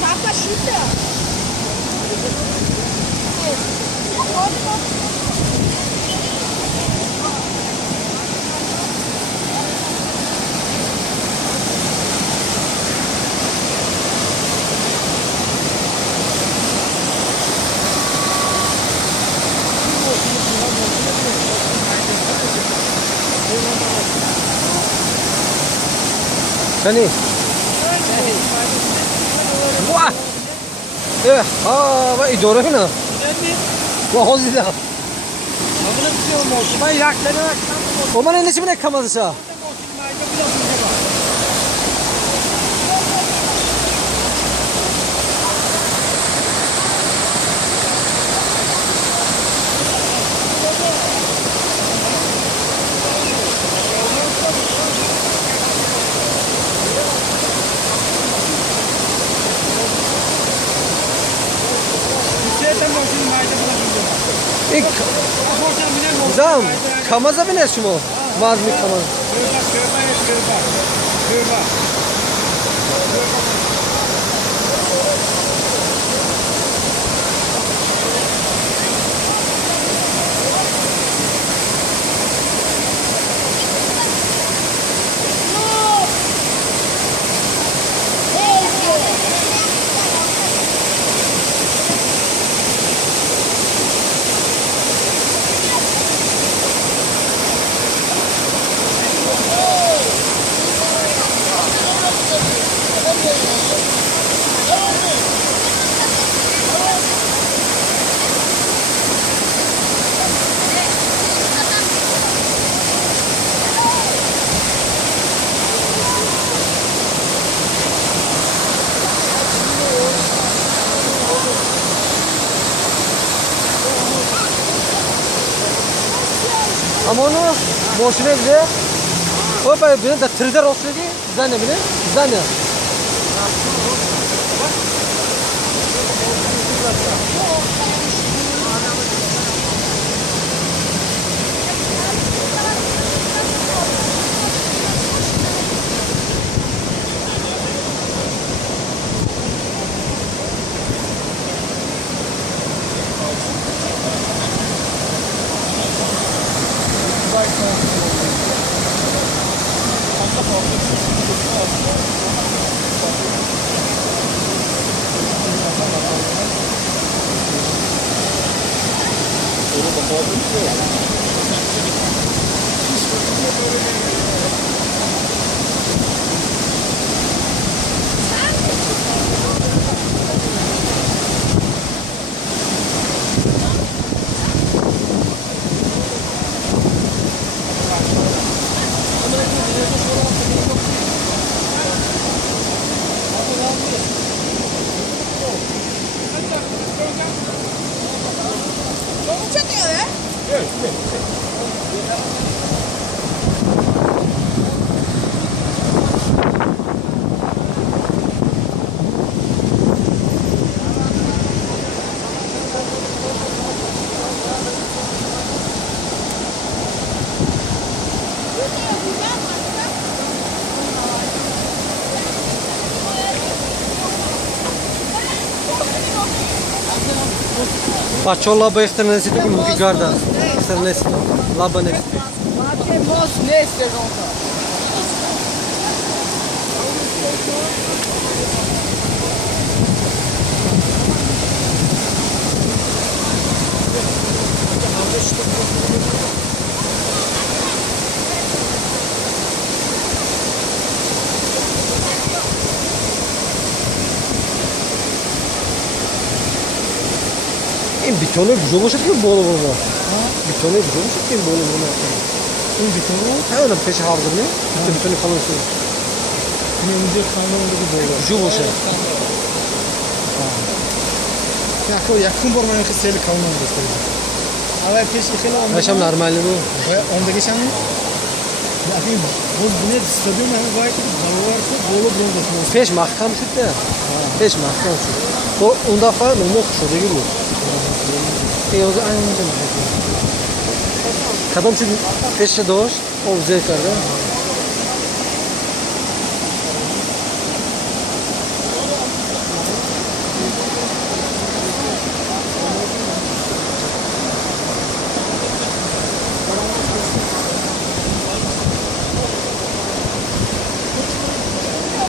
Çarka şurada. Sani. Wah. Va idora kina. Va hozida. O mana nechta bilan kamazasa? Zam, kamaza biner şumo. Mazmi kamaz. Ama onu boşuna bile o böyle bir de tırda olsun diye zanne bile zanne. Faccio laba externesi de mult garda. Externesi. Laba ne? Bitonu güzel olacak mı bolu bunu? Bitonu güzel olacak mı bolu bunu? Şimdi bitonu? Ha öyle peşi hardır mı? Bitonu kalırsa. Yine önce kaynağındaki bolu. Güzel olacak. Yakın bormanın kısayla kalmam gösteriyor. Ama peşi yıkıyla onda. Yaşam normalde bu. Onda geçen mi? Lakin bu ne stadyum hem gayet balı varsa bolu bronz. Peş mahkam şu da. Peş mahkam şu. O onda falan ne kuşu değil mi? O zaman aynı. Kadın için peşe doğuş, o zevklerden.